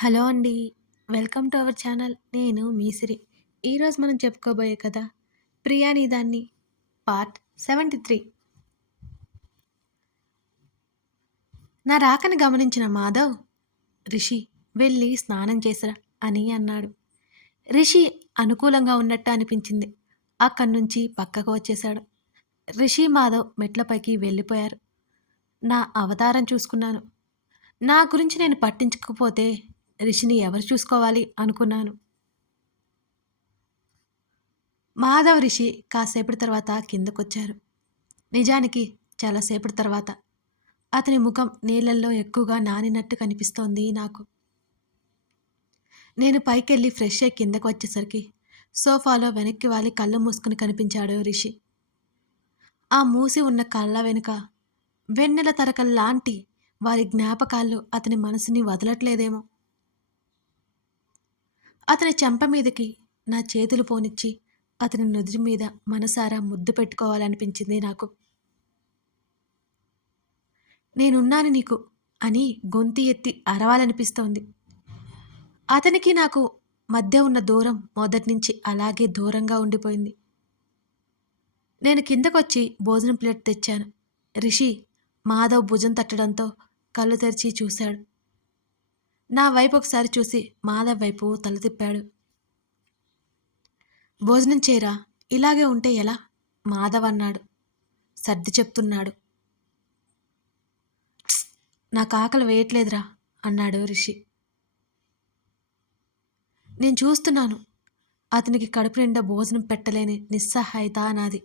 Hello అండి. Welcome to our channel. నేను మీసిరి ఈరోజు మనం చెప్పుకోబోయే కథ ప్రియాని దాన్ని పార్ట్ 73. నా రాకని గమనించిన మాధవ్, రిషి వెళ్ళి స్నానం చేసిరా అని అన్నాడు. రిషి అనుకూలంగా ఉన్నట్టు అనిపించింది. అక్కడి నుంచి పక్కకు వచ్చేశాడు. రిషి, మాధవ్ మెట్లపైకి వెళ్ళిపోయారు. నా అవతారం చూసుకున్నాను. నా గురించి నేను పట్టించుకోకపోతే రిషిని ఎవరు చూసుకోవాలి అనుకున్నాను. మాధవ్, రిషి కాసేపటి తర్వాత కిందకొచ్చారు. నిజానికి చాలాసేపటి తర్వాత. అతని ముఖం నీళ్ళల్లో ఎక్కువగా నానినట్టు కనిపిస్తోంది నాకు. నేను పైకెళ్ళి ఫ్రెష్ అయ్యి కిందకు వచ్చేసరికి సోఫాలో వెనక్కి వాలి కళ్ళు మూసుకుని కనిపించాడు రిషి. ఆ మూసి ఉన్న కళ్ళ వెనుక వెన్నెల తరకల్లాంటి వారి జ్ఞాపకాలు అతని మనసుని వదలట్లేదేమో. అతని చెంప మీదకి నా చేతులు పోనిచ్చి అతని నుదిరి మీద మనసారా ముద్దు పెట్టుకోవాలనిపించింది నాకు. నేనున్నాను నీకు అని గొంతి ఎత్తి అరవాలనిపిస్తోంది. అతనికి నాకు మధ్య ఉన్న దూరం మొదట్నుంచి అలాగే దూరంగా ఉండిపోయింది. నేను కిందకొచ్చి భోజనం ప్లేట్ తెచ్చాను. రిషి మాధవ్ భుజం తట్టడంతో కళ్ళు తెరిచి చూశాడు. నా వైపు ఒకసారి చూసి మాధవ్ వైపు తల తిప్పాడు. భోజనం చేయరా ఇలాగే ఉంటే ఎలా? మాధవ్ అన్నాడు. సర్ది చెప్తున్నాడు. నాకు ఆకలి వేయట్లేదురా అన్నాడు రిషి. నేను చూస్తున్నాను. అతనికి కడుపు నిండా భోజనం పెట్టలేని నిస్సహాయత నాది.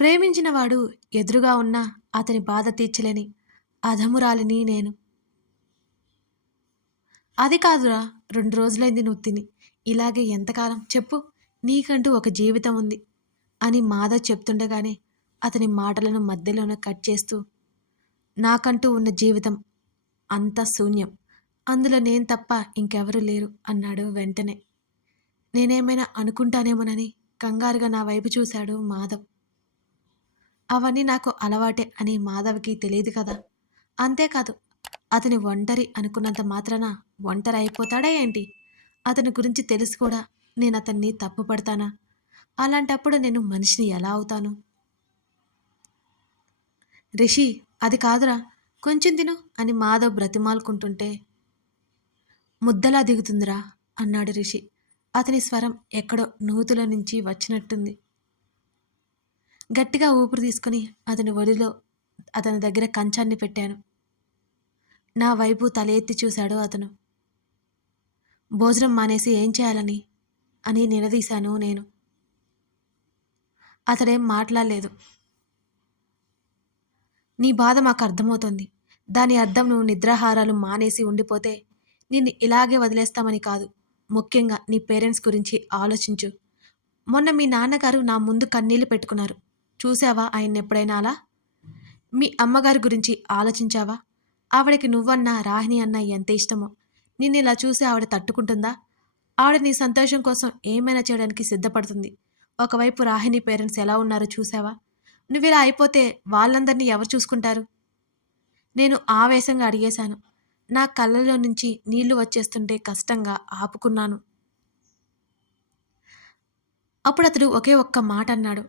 ప్రేమించిన వాడు ఎదురుగా ఉన్నా అతని బాధ తీర్చలేని అధమురాలిని నేను. అది కాదురా రెండు రోజులైంది నువ్వు తిని. ఇలాగే ఎంతకాలం చెప్పు నీకంటూ ఒక జీవితం ఉంది అని మాధవ్ చెప్తుండగానే అతని మాటలను మధ్యలోనే కట్ చేస్తూ నాకంటూ ఉన్న జీవితం అంతా శూన్యం. అందులో నేను తప్ప ఇంకెవరూ లేరు అన్నాడు వెంటనే. నేనేమైనా అనుకుంటానేమోనని కంగారుగా నా వైపు చూశాడు మాధవ్. అవన్నీ నాకు అలవాటే అని మాధవ్కి తెలియదు కదా. అంతేకాదు అతని ఒంటరి అనుకున్నంత మాత్రాన ఒంటరి అయిపోతాడా ఏంటి? అతని గురించి తెలిసి కూడా నేను అతన్ని తప్పుపడతానా? అలాంటప్పుడు నేను మనిషిని ఎలా అవుతాను? రిషి అది కాదురా కొంచెం తిను అని మాధవ్ బ్రతిమాలుకుంటుంటే ముద్దలా దిగుతుందిరా అన్నాడు రిషి. అతని స్వరం ఎక్కడో నూతుల నుంచి వచ్చినట్టుంది. గట్టిగా ఊపిరి తీసుకుని అతని ఒడిలో అతని దగ్గర కంచాన్ని పెట్టాను. నా వైపు తల ఎత్తి చూశాడు అతను. భోజనం మానేసి ఏం చేయాలని అని నిలదీశాను నేను. అతడేం మాట్లాడలేదు. నీ బాధ మాకు అర్థమవుతోంది. దాని అర్థం నువ్వు నిద్రాహారాలు మానేసి ఉండిపోతే నిన్ను ఇలాగే వదిలేస్తామని కాదు. ముఖ్యంగా నీ పేరెంట్స్ గురించి ఆలోచించు. మొన్న మీ నాన్నగారు నా ముందు కన్నీళ్ళు పెట్టుకున్నారు. చూశావా ఎప్పుడైనా అలా? మీ అమ్మగారి గురించి ఆలోచించావా? ఆవిడకి నువ్వన్నా రాహిణి అన్నా ఎంత ఇష్టమో. నిన్ను ఇలా చూసి ఆవిడ తట్టుకుంటుందా? ఆవిడ నీ సంతోషం కోసం ఏమైనా చేయడానికి సిద్ధపడుతుంది. ఒకవైపు రాహిణి పేరెంట్స్ ఎలా ఉన్నారో చూశావా? ఇలా అయిపోతే వాళ్ళందరినీ ఎవరు చూసుకుంటారు? నేను ఆవేశంగా అడిగేశాను. నా కళ్ళలో నుంచి నీళ్ళు వచ్చేస్తుంటే కష్టంగా ఆపుకున్నాను. అప్పుడు అతడు ఒకే ఒక్క మాట అన్నాడు.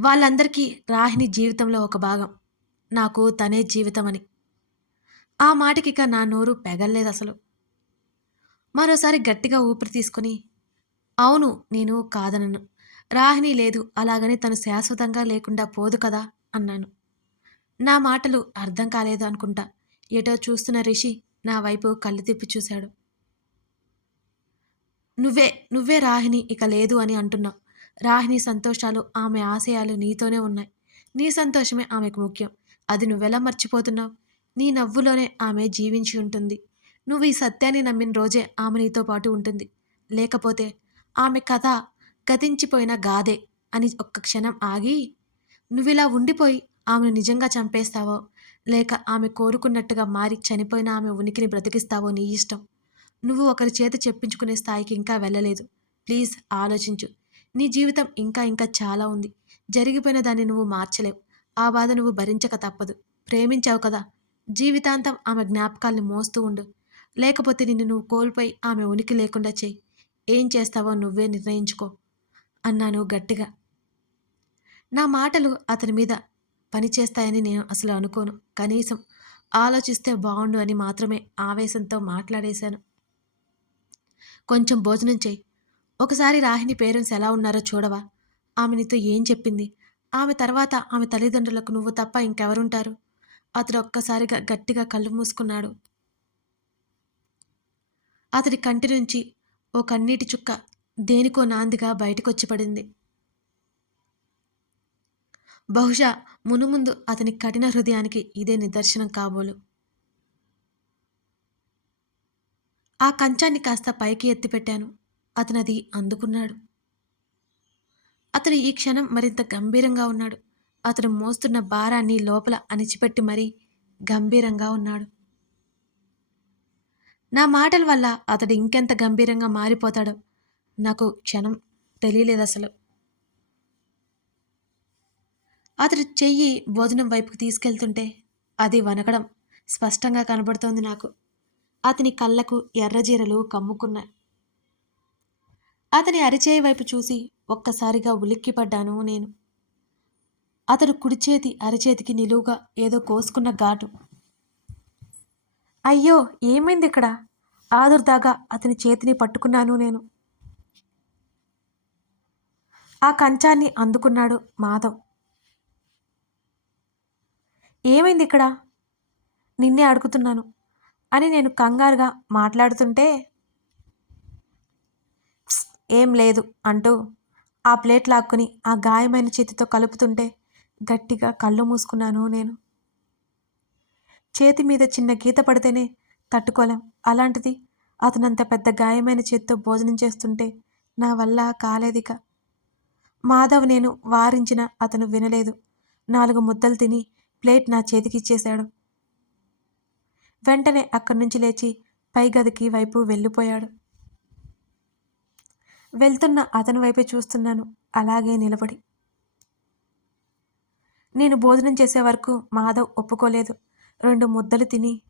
వాళ్ళందరికీ రాహిణి జీవితంలో ఒక భాగం. నాకు తనే జీవితమని. ఆ మాటకిక నా నోరు పెగల్లేదసలు. మరోసారి గట్టిగా ఊపిరి తీసుకుని అవును నేను కాదనను. రాహిణి లేదు అలాగని తను శాశ్వతంగా లేకుండా పోదు కదా అన్నాను. నా మాటలు అర్థం కాలేదు అనుకుంటా. ఎటో చూస్తున్న రిషి నా వైపు కళ్ళు తిప్పి చూశాడు. నువ్వే నువ్వే రాహిణి ఇక లేదు అని అంటున్నావు. రాహిణి సంతోషాలు ఆమె ఆశయాలు నీతోనే ఉన్నాయి. నీ సంతోషమే ఆమెకు ముఖ్యం. అది నువ్వెలా మర్చిపోతున్నావు? నీ నవ్వులోనే ఆమె జీవించి ఉంటుంది. నువ్వు ఈ సత్యాన్ని నమ్మిన రోజే ఆమె నీతో పాటు ఉంటుంది. లేకపోతే ఆమె కథ గతించిపోయిన గాదే అని ఒక్క క్షణం ఆగి నువ్విలా ఉండిపోయి ఆమెను నిజంగా చంపేస్తావో లేక ఆమె కోరుకున్నట్టుగా మారి చనిపోయిన ఆమె ఉనికిని బ్రతికిస్తావో నీ ఇష్టం. నువ్వు ఒకరి చేత చెప్పించుకునే స్థాయికి ఇంకా వెళ్ళలేదు. ప్లీజ్ ఆలోచించు. నీ జీవితం ఇంకా ఇంకా చాలా ఉంది. జరిగిపోయిన దాన్ని నువ్వు మార్చలేవు. ఆ బాధ నువ్వు భరించక తప్పదు. ప్రేమించావు కదా! జీవితాంతం ఆమె జ్ఞాపకాల్ని మోస్తూ ఉండు. లేకపోతే నిన్ను నువ్వు కోల్పోయి ఆమె ఉనికి లేకుండా చెయ్యి ఏం చేస్తావో నువ్వే నిర్ణయించుకో. అన్నాను గట్టిగా. నా మాటలు అతని మీద పనిచేస్తాయని నేను అసలు అనుకోను. కనీసం ఆలోచిస్తే బాగుండు అని మాత్రమే ఆవేశంతో మాట్లాడేశాను. కొంచెం భోజనం చెయ్యి ఒకసారి రాహిణి పేరెంట్స్ ఎలా ఉన్నారో చూడవా. ఆమె నీతో ఏం చెప్పింది? ఆమె తర్వాత ఆమె తల్లిదండ్రులకు నువ్వు తప్ప ఇంకెవరుంటారు? అతడు ఒక్కసారిగా గట్టిగా కళ్ళు మూసుకున్నాడు. అతడి కంటి నుంచి ఓ కన్నీటి చుక్క దేనికో నాందిగా బయటకొచ్చి పడింది. బహుశా మునుముందు అతని కఠిన హృదయానికి ఇదే నిదర్శనం కాబోలు. ఆ కంచాన్ని కాస్త పైకి ఎత్తిపెట్టాను. అతనది అందుకున్నాడు. అతడు ఈ క్షణం మరింత గంభీరంగా ఉన్నాడు. అతడు మోస్తున్న భారాన్ని లోపల అణిచిపెట్టి మరీ గంభీరంగా ఉన్నాడు. నా మాటల వల్ల అతడు ఇంకెంత గంభీరంగా మారిపోతాడో నాకు క్షణం తెలియలేదు అసలు అతడు చెయ్యి భోజనం వైపుకు తీసుకెళ్తుంటే అది వనకడం స్పష్టంగా కనబడుతోంది నాకు. అతని కళ్ళకు ఎర్రజీరలు కమ్ముకున్నాయి. అతని అరిచేయి వైపు చూసి ఒక్కసారిగా ఉలిక్కిపడ్డాను నేను. అతడు కుడిచేతి అరచేతికి నిలువుగా ఏదో కోసుకున్న ఘాటు. అయ్యో ఏమైంది ఇక్కడ ఆదుర్దాగా అతని చేతిని పట్టుకున్నాను నేను. ఆ కంచాన్ని అందుకున్నాడు మాధవ్. ఏమైంది ఇక్కడ నిన్నే అడుగుతున్నాను అని నేను కంగారుగా మాట్లాడుతుంటే ఏం లేదు అంటూ ఆ ప్లేట్ లాక్కుని ఆ గాయమైన చేతితో కలుపుతుంటే గట్టిగా కళ్ళు మూసుకున్నాను నేను. చేతి మీద చిన్న గీత పడితేనే తట్టుకోలేం. అలాంటిది అతనంత పెద్ద గాయమైన చేతితో భోజనం చేస్తుంటే నా వల్ల కాలేదిక. మాధవ్ నేను వారించిన అతను వినలేదు. నాలుగు ముద్దలు తిని ప్లేట్ నా చేతికిచ్చేశాడు వెంటనే అక్కడి నుంచి లేచి పై గదికి వైపు వెళ్ళిపోయాడు. వెళ్తున్న అతని వైపే చూస్తున్నాను. అలాగే నిలబడి. నేను భోజనం చేసే వరకు మాధవ్ ఒప్పుకోలేదు. రెండు ముద్దలు తిని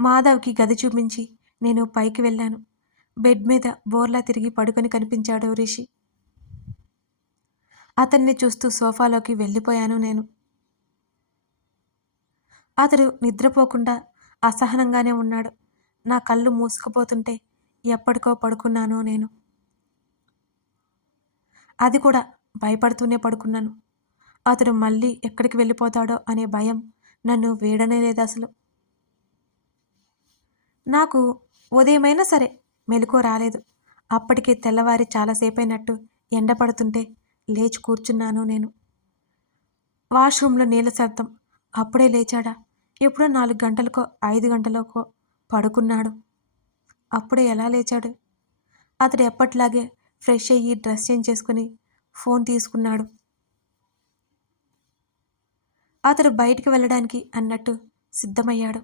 మాధవ్కి గది చూపించి నేను పైకి వెళ్ళాను. బెడ్ మీద బోర్లా తిరిగి పడుకొని కనిపించాడు రిషి. అతన్ని చూస్తూ సోఫాలోకి వెళ్ళిపోయాను నేను. అతడు నిద్రపోకుండా అసహనంగానే ఉన్నాడు. నా కళ్ళు మూసుకుపోతుంటే ఎప్పటికో పడుకున్నాను నేను. అది కూడా భయపడుతూనే పడుకున్నాను. అతడు మళ్ళీ ఎక్కడికి వెళ్ళిపోతాడో అనే భయం నన్ను వేడనే లేదు అసలు. నాకు ఉదయమైనా సరే మెలకువ రాలేదు. అప్పటికే తెల్లవారి చాలాసేపైనట్టు ఎండ పడుతుంటే లేచి కూర్చున్నాను నేను. వాష్రూమ్లో నీళ్ళ శబ్దం అప్పుడే లేచాడా? ఎప్పుడో నాలుగు గంటలకో ఐదు గంటలకో పడుకున్నాడు. అప్పుడే ఎలా లేచాడు? అతడు ఎప్పట్లాగే ఫ్రెష్ అయ్యి డ్రెస్ చేంజ్ చేసుకుని ఫోన్ తీసుకున్నాడు. అతడు బయటికి వెళ్ళడానికి అన్నట్టు సిద్ధమయ్యాడు.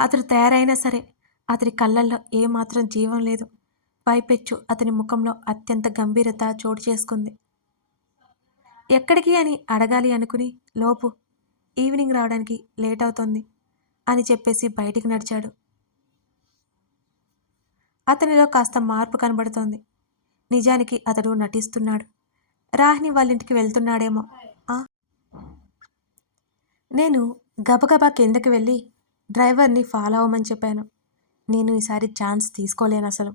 అతడు తయారైనా సరే అతడి కళ్ళల్లో ఏమాత్రం జీవం లేదు. పైపెచ్చు అతని ముఖంలో అత్యంత గంభీరత చోటు చేసుకుంది. ఎక్కడికి అని అడగాలి అనుకుని లోపు ఈవినింగ్ రావడానికి లేట్ అవుతుంది అని చెప్పేసి బయటికి నడిచాడు. అతనిలో కాస్త మార్పు కనబడుతోంది. నిజానికి అతడు నటిస్తున్నాడు. రాహిని వాళ్ళ ఇంటికి వెళ్తున్నాడేమో నేను గబగబా కిందకి వెళ్ళి డ్రైవర్ని ఫాలో అవ్వమని చెప్పాను. నేను ఈసారి ఛాన్స్ తీసుకోలేను అసలు.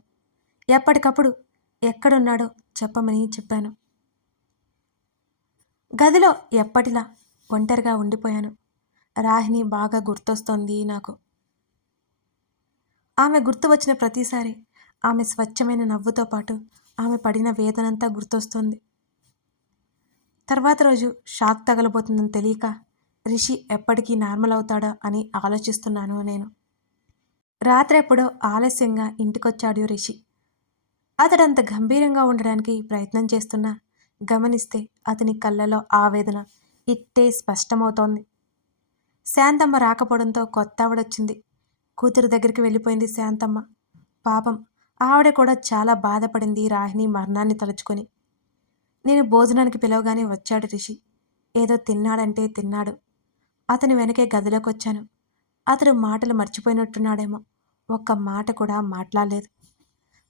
ఎప్పటికప్పుడు ఎక్కడున్నాడో చెప్పమని చెప్పాను. గదిలో ఎప్పటిలా ఒంటరిగా ఉండిపోయాను. రాహిని బాగా గుర్తొస్తోంది నాకు. ఆమె గుర్తు వచ్చిన ప్రతిసారి ఆమె స్వచ్ఛమైన నవ్వుతో పాటు ఆమె పడిన వేదనంతా గుర్తొస్తుంది. తర్వాత రోజు షాక్ తగలబోతుందని తెలియక రిషి ఎప్పటికీ నార్మల్ అవుతాడా అని ఆలోచిస్తున్నాను నేను. రాత్రెప్పుడో ఆలస్యంగా ఇంటికొచ్చాడు రిషి. అతడంత గంభీరంగా ఉండడానికి ప్రయత్నం చేస్తున్నా గమనిస్తే అతని కళ్ళలో ఆవేదన ఇట్టే స్పష్టమవుతోంది. శాంతమ్మ రాకపోవడంతో కొత్త ఆవిడొచ్చింది. కూతురు దగ్గరికి వెళ్ళిపోయింది శాంతమ్మ. పాపం ఆవిడ కూడా చాలా బాధపడింది రాహిణి మరణాన్ని తలుచుకొని. నేను భోజనానికి పిలవగానే వచ్చాడు రిషి. ఏదో తిన్నాడంటే తిన్నాడు. అతని వెనకే గదిలోకి వచ్చాను అతడు మాటలు మర్చిపోయినట్టున్నాడేమో. ఒక్క మాట కూడా మాట్లాడలేదు.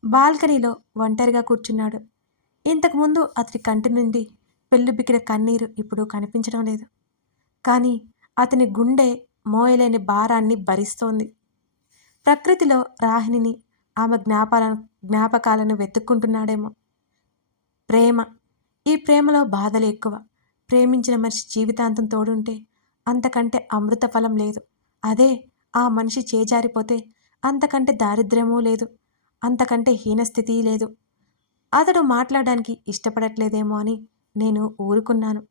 బాల్కనీలో ఒంటరిగా కూర్చున్నాడు. ఇంతకుముందు అతని కంటి నుండి పెళ్ళుబికిన కన్నీరు ఇప్పుడు కనిపించడం లేదు. కానీ అతని గుండె మోయలేని భారాన్ని భరిస్తోంది. ప్రకృతిలో రాహిణిని ఆమె జ్ఞాపాల జ్ఞాపకాలను వెతుక్కుంటున్నాడేమో. ప్రేమ. ఈ ప్రేమలో బాధలు ఎక్కువ. ప్రేమించిన మనిషి జీవితాంతం తోడుంటే అంతకంటే అమృత ఫలం లేదు. అదే ఆ మనిషి చేజారిపోతే అంతకంటే దారిద్ర్యమూ లేదు. అంతకంటే హీనస్థితి లేదు. అతడు మాట్లాడడానికి ఇష్టపడట్లేదేమో అని నేను ఊరుకున్నాను.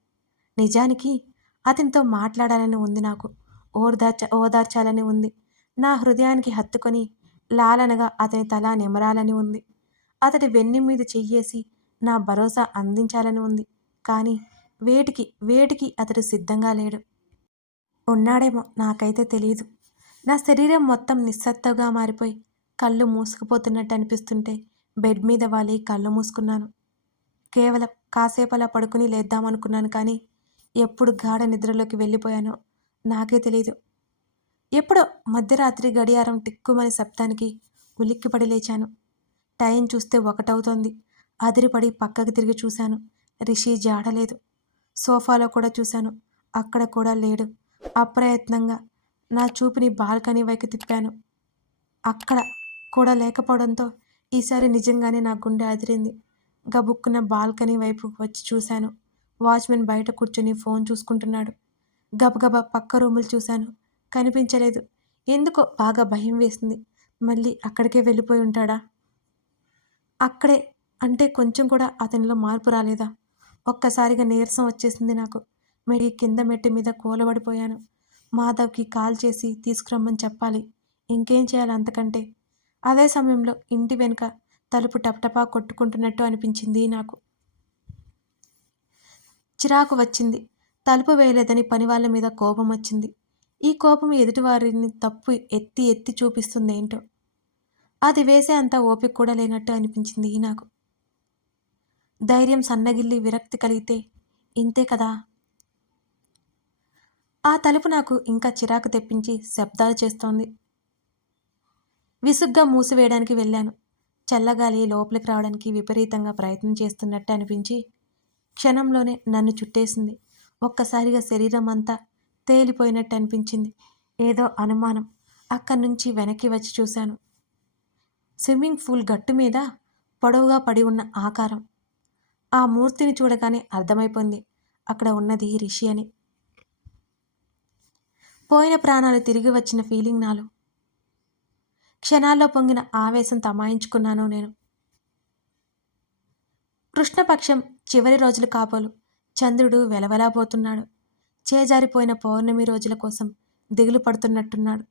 నిజానికి అతనితో మాట్లాడాలని ఉంది నాకు. ఓదార్చ ఓదార్చాలని ఉంది. నా హృదయానికి హత్తుకొని లాలనగా అతని తల నిమరాలని ఉంది. అతడి వెన్ను మీద చెయ్యేసి నా భరోసా అందించాలని ఉంది. కానీ వేటికి వేటికి అతడు సిద్ధంగా లేడు. ఉన్నాడేమో నాకైతే తెలియదు నా శరీరం మొత్తం నిస్సత్తుగా మారిపోయి కళ్ళు మూసుకుపోతున్నట్టు అనిపిస్తుంటే బెడ్ మీద వాలి కళ్ళు మూసుకున్నాను. కేవలం కాసేపు అలా పడుకుని లేద్దామనుకున్నాను కానీ ఎప్పుడు గాఢ నిద్రలోకి వెళ్ళిపోయానో నాకే తెలియదు ఎప్పుడో మధ్యరాత్రి గడియారం టిక్కుమని శబ్దానికి ఉలిక్కిపడి లేచాను. టైం చూస్తే ఒకటవుతోంది. అదిరిపడి పక్కకి తిరిగి చూశాను. రిషి జాడలేదు. సోఫాలో కూడా చూశాను. అక్కడ కూడా లేడు. అప్రయత్నంగా నా చూపుని బాల్కనీ వైపు తిప్పాను. అక్కడ కూడా లేకపోవడంతో ఈసారి నిజంగానే నా గుండె అదిరింది. గబుక్కున బాల్కనీ వైపు వచ్చి చూశాను. వాచ్మెన్ బయట కూర్చొని ఫోన్ చూసుకుంటున్నాడు. గబగబా పక్క రూములు చూశాను. కనిపించలేదు. ఎందుకో బాగా భయం వేసింది. మళ్ళీ అక్కడికే వెళ్ళిపోయి ఉంటాడా? అక్కడే. అంటే కొంచెం కూడా అతనిలో మార్పు రాలేదా? ఒక్కసారిగా నీరసం వచ్చేసింది నాకు. మరి కింద మెట్టి మీద కూలబడిపోయాను. మాధవ్కి కాల్ చేసి తీసుకురమ్మని చెప్పాలి. ఇంకేం చేయాలి అంతకంటే? అదే సమయంలో ఇంటి వెనుక తలుపు టపటపా కొట్టుకుంటున్నట్టు అనిపించింది నాకు. చిరాకు వచ్చింది. తలుపు వేయలేదని పని వాళ్ళ మీద కోపం వచ్చింది. ఈ కోపం ఎదుటివారిని తప్పు ఎత్తి ఎత్తి చూపిస్తుంది ఏంటో అది వేసే అంత ఓపిక కూడా లేనట్టు అనిపించింది నాకు ధైర్యం సన్నగిల్లి విరక్తి కలిగితే ఇంతే కదా? ఆ తలుపు నాకు ఇంకా చిరాకు తెప్పించి శబ్దాలు చేస్తోంది. విసుగ్గా మూసివేయడానికి వెళ్ళాను. చల్లగాలి లోపలికి రావడానికి విపరీతంగా ప్రయత్నం చేస్తున్నట్టు అనిపించి క్షణంలోనే నన్ను చుట్టేసింది. ఒక్కసారిగా శరీరం అంతా తేలిపోయినట్టు అనిపించింది. ఏదో అనుమానం అక్కడి నుంచి వెనక్కి వచ్చి చూశాను. స్విమ్మింగ్ పూల్ గట్టు మీద పొడవుగా పడి ఉన్న ఆకారం. ఆ మూర్తిని చూడగానే అర్థమైపోయింది అక్కడ ఉన్నది రిషి అని. పోయిన ప్రాణాలు తిరిగి వచ్చిన ఫీలింగ్ నాలో. క్షణాల్లో పొంగిన ఆవేశం తమాయించుకున్నాను నేను. కృష్ణపక్షం చివరి రోజులు కాపోలు. చంద్రుడు వెలవెలాబోతున్నాడు. చేజారిపోయిన పౌర్ణమి రోజుల కోసం దిగులు పడుతున్నట్టున్నాడు.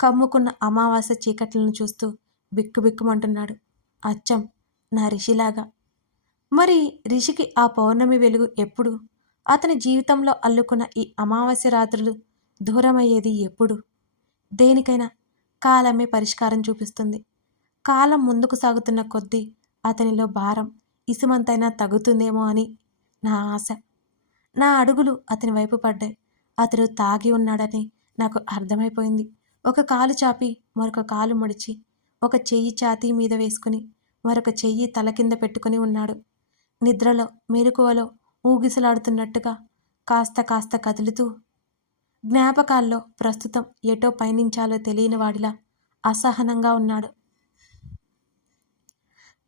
కమ్ముకున్న అమావాస్య చీకట్లను చూస్తూ బిక్కుబిక్కుమంటున్నాడు అచ్చం నా రిషిలాగా. మరి రిషికి ఆ పౌర్ణమి వెలుగు ఎప్పుడు? అతని జీవితంలో అల్లుకున్న ఈ అమావాస్య రాత్రులు దూరమయ్యేది ఎప్పుడు? దేనికైనా కాలమే పరిష్కారం చూపిస్తుంది. కాలం ముందుకు సాగుతున్న కొద్దీ అతనిలో భారం ఇసుమంతైనా తగ్గుతుందేమో అని నా ఆశ. నా అడుగులు అతని వైపు పడ్డాయి. అతడు తాగి ఉన్నాడని నాకు అర్థమైపోయింది. ఒక కాలు చాపి మరొక కాలు ముడిచి ఒక చెయ్యి ఛాతీ మీద వేసుకుని మరొక చెయ్యి తల కింద పెట్టుకుని ఉన్నాడు. నిద్రలో మెలకువలో ఊగిసలాడుతున్నట్టుగా కాస్త కాస్త కదులుతూ జ్ఞాపకాల్లో ప్రస్తుతం ఎటో పయనించాలో తెలియని వాడిలా అసహనంగా ఉన్నాడు.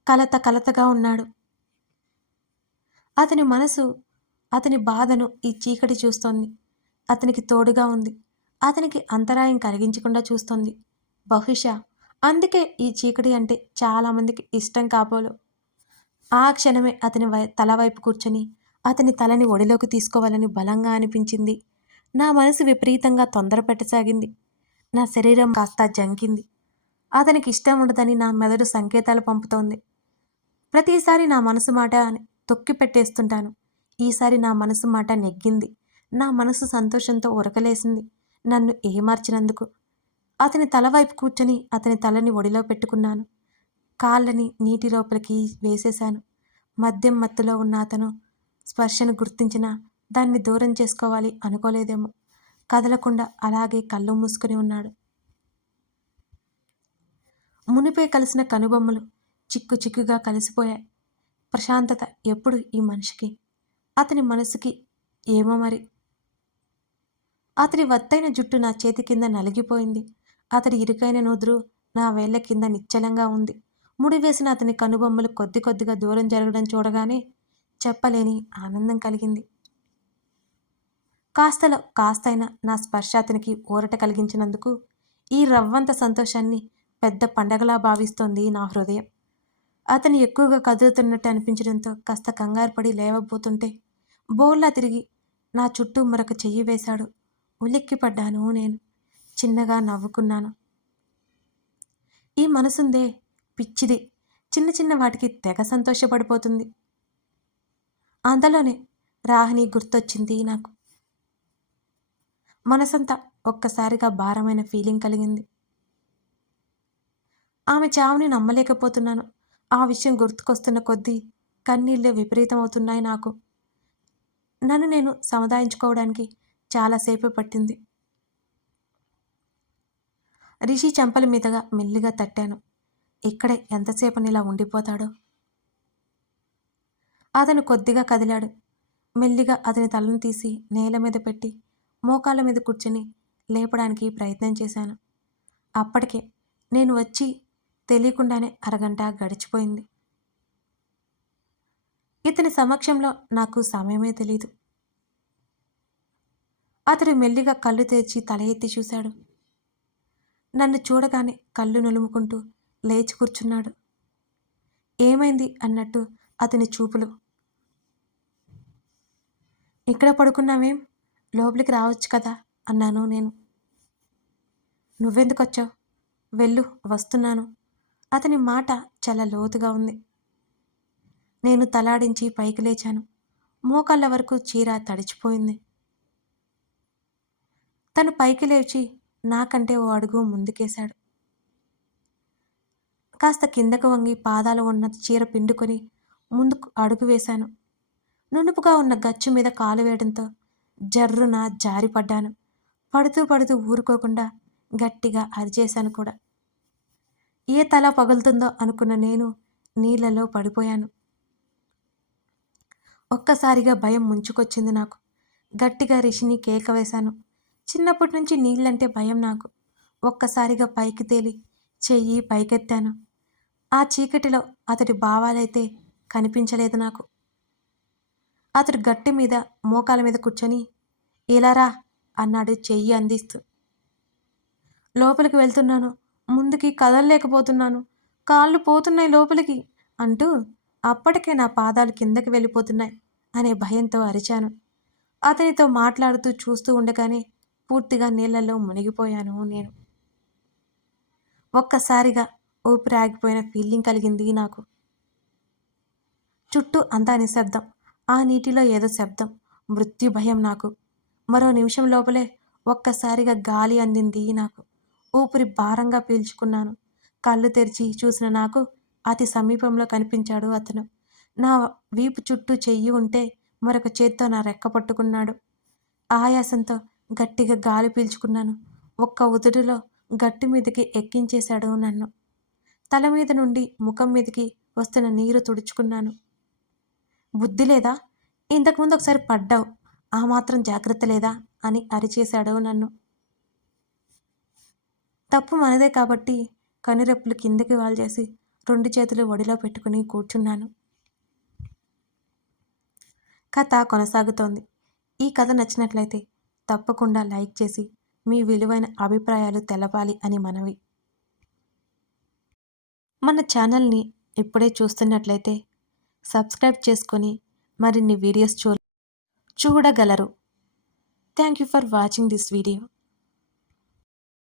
కలత కలతగా ఉన్నాడు. అతని మనసు అతని బాధను ఈ చీకటి చూస్తోంది. అతనికి తోడుగా ఉంది. అతనికి అంతరాయం కలిగించకుండా చూస్తోంది. బహుశా అందుకే ఈ చీకటి అంటే చాలామందికి ఇష్టం కాబోలు. ఆ క్షణమే అతని వై తల వైపు కూర్చొని అతని తలని ఒడిలోకి తీసుకోవాలని బలంగా అనిపించింది. నా మనసు విపరీతంగా తొందర పెట్టసాగింది. నా శరీరం కాస్త జంకింది. అతనికి ఇష్టం ఉండదని నా మెదడు సంకేతాలు పంపుతోంది. ప్రతిసారి నా మనసు మాట తొక్కి పెట్టేస్తుంటాను ఈసారి నా మనసు మాట నెగ్గింది. నా మనసు సంతోషంతో ఉరకలేసింది. నన్ను ఏమార్చినందుకు? అతని తల వైపు కూర్చొని అతని తలని ఒడిలో పెట్టుకున్నాను. కాళ్ళని నీటి లోపలికి వేసేశాను. మద్యం మత్తులో ఉన్న అతను స్పర్శను గుర్తించిన దాన్ని దూరం చేసుకోవాలి అనుకోలేదేమో. కదలకుండా అలాగే కళ్ళు మూసుకుని ఉన్నాడు. మునిపే కలిసిన కనుబొమ్మలు చిక్కు చిక్కుగా కలిసిపోయాయి. ప్రశాంతత ఎప్పుడు ఈ మనిషికి? అతని మనసుకి ఏమో మరి? అతని వత్తైన జుట్టు నా చేతి కింద నలిగిపోయింది. అతడి ఇరుకైన నుదురు నా వేళ్ళ కింద నిశ్చలంగా ఉంది. ముడివేసిన అతని కనుబొమ్మలు కొద్ది కొద్దిగా దూరం జరగడం చూడగానే చెప్పలేని ఆనందం కలిగింది. కాస్తలో కాస్తైనా నా స్పర్శ అతనికి ఊరట కలిగించినందుకు ఈ రవ్వంత సంతోషాన్ని పెద్ద పండగలా భావిస్తోంది నా హృదయం. అతను ఎక్కువగా కదులుతున్నట్టు అనిపించడంతో కాస్త కంగారుపడి లేవబోతుంటే బోర్లా తిరిగి నా చుట్టూ మరొక చెయ్యి వేశాడు. ఉలిక్కిపడ్డాను నేను. చిన్నగా నవ్వుకున్నాను. ఈ మనసుందే పిచ్చిది. చిన్న చిన్న వాటికి తెగ సంతోషపడిపోతుంది. అంతలోనే రాహిణి గుర్తొచ్చింది నాకు. మనసంతా ఒక్కసారిగా భారమైన ఫీలింగ్ కలిగింది. ఆమె చావుని నమ్మలేకపోతున్నాను. ఆ విషయం గుర్తుకొస్తున్న కొద్దీ కన్నీళ్ళే విపరీతమవుతున్నాయి నాకు. నన్ను నేను సముదాయించుకోవడానికి చాలాసేపు పట్టింది. రిషి చెంపల మీదగా మెల్లిగా తట్టాను. ఇక్కడే ఎంతసేపని ఇలా ఉండిపోతాడో? అతను కొద్దిగా కదిలాడు. మెల్లిగా అతని తలను తీసి నేల మీద పెట్టి మోకాళ్ళ మీద కూర్చొని లేపడానికి ప్రయత్నం చేశాను. అప్పటికే నేను వచ్చి తెలియకుండానే అరగంట గడిచిపోయింది. ఇతని సమక్షంలో నాకు సమయమే తెలీదు. అతడు మెల్లిగా కళ్ళు తెరిచి తల ఎత్తి చూశాడు. నన్ను చూడగానే కళ్ళు నులుముకుంటూ లేచి కూర్చున్నాడు. ఏమైంది అన్నట్టు అతని చూపులు. ఇక్కడ పడుకున్నావేం? లోపలికి రావచ్చు కదా అన్నాను నేను. నువ్వెందుకు వచ్చావు వెళ్ళు వస్తున్నాను. అతని మాట చాలా లోతుగా ఉంది. నేను తలాడించి పైకి లేచాను. మోకాళ్ళ వరకు చీర తడిచిపోయింది. తను పైకి లేచి నాకంటే ఓ అడుగు ముందుకేశాడు. కాస్త కిందకు వంగి పాదాలు ఉన్న చీర పిండుకొని ముందుకు అడుగు వేశాను. నునుపుగా ఉన్న గచ్చు మీద కాలు వేయడంతో జర్రున జారిపడ్డాను. పడుతూ పడుతూ ఊరుకోకుండా గట్టిగా అరిచేశాను కూడా. ఏ తల పగులుతుందో అనుకున్న నేను నీళ్ళలో పడిపోయాను. ఒక్కసారిగా భయం ముంచుకొచ్చింది నాకు. గట్టిగా రిషిని కేక వేశాను. చిన్నప్పటి నుంచి నీళ్ళంటే భయం నాకు. ఒక్కసారిగా పైకి తేలి చెయ్యి పైకెత్తాను. ఆ చీకటిలో అతడి భావాలైతే కనిపించలేదు నాకు. అతడు గట్టి మీద మోకాల మీద కూర్చొని ఇలారా అన్నాడు చెయ్యి అందిస్తూ. లోపలికి వెళ్తున్నాను. ముందుకి కదలలేకపోతున్నాను. కాళ్ళు పోతున్నాయి లోపలికి అంటూ అప్పటికే నా పాదాలు కిందకి వెళ్ళిపోతున్నాయి అనే భయంతో అరిచాను. అతనితో మాట్లాడుతూ చూస్తూ ఉండగానే పూర్తిగా నీళ్ళలో మునిగిపోయాను నేను. ఒక్కసారిగా ఊపిరి ఆగిపోయిన ఫీలింగ్ కలిగింది నాకు. చుట్టూ అంతా నిశ్శబ్దం. ఆ నీటిలో ఏదో శబ్దం మృత్యు భయం నాకు. మరో నిమిషం లోపలే ఒక్కసారిగా గాలి అందింది నాకు. ఊపిరి భారంగా పీల్చుకున్నాను. కళ్ళు తెరిచి చూసిన నాకు అతి సమీపంలో కనిపించాడు అతను. నా వీపు చుట్టూ చెయ్యి ఉంటే మరొక చేత్తో నా రెక్క పట్టుకున్నాడు. ఆయాసంతో గట్టిగా గాలి పీల్చుకున్నాను. ఒక్క ఉదుడులో గట్టి మీదకి ఎక్కించేశాడు నన్ను. తల మీద నుండి ముఖం మీదకి వస్తున్న నీరు తుడుచుకున్నాను. బుద్ధి లేదా? ఇంతకుముందు ఒకసారి పడ్డావు. ఆ మాత్రం జాగ్రత్త లేదా? అని అరిచేశాడు నన్ను. తప్పు మనదే కాబట్టి కనురెప్పులు కిందకి వాల్చేసి రెండు చేతులు ఒడిలో పెట్టుకుని కూర్చున్నాను. కథ కొనసాగుతోంది. ఈ కథ నచ్చినట్లయితే తప్పకుండా లైక్ చేసి మీ విలువైన అభిప్రాయాలు తెలపాలి అని మనవి. మన ఛానల్ని ఇప్పుడే చూస్తున్నట్లయితే సబ్స్క్రైబ్ చేసుకొని మరిన్ని వీడియోస్ చూ చూడగలరు. Thank you for watching this video.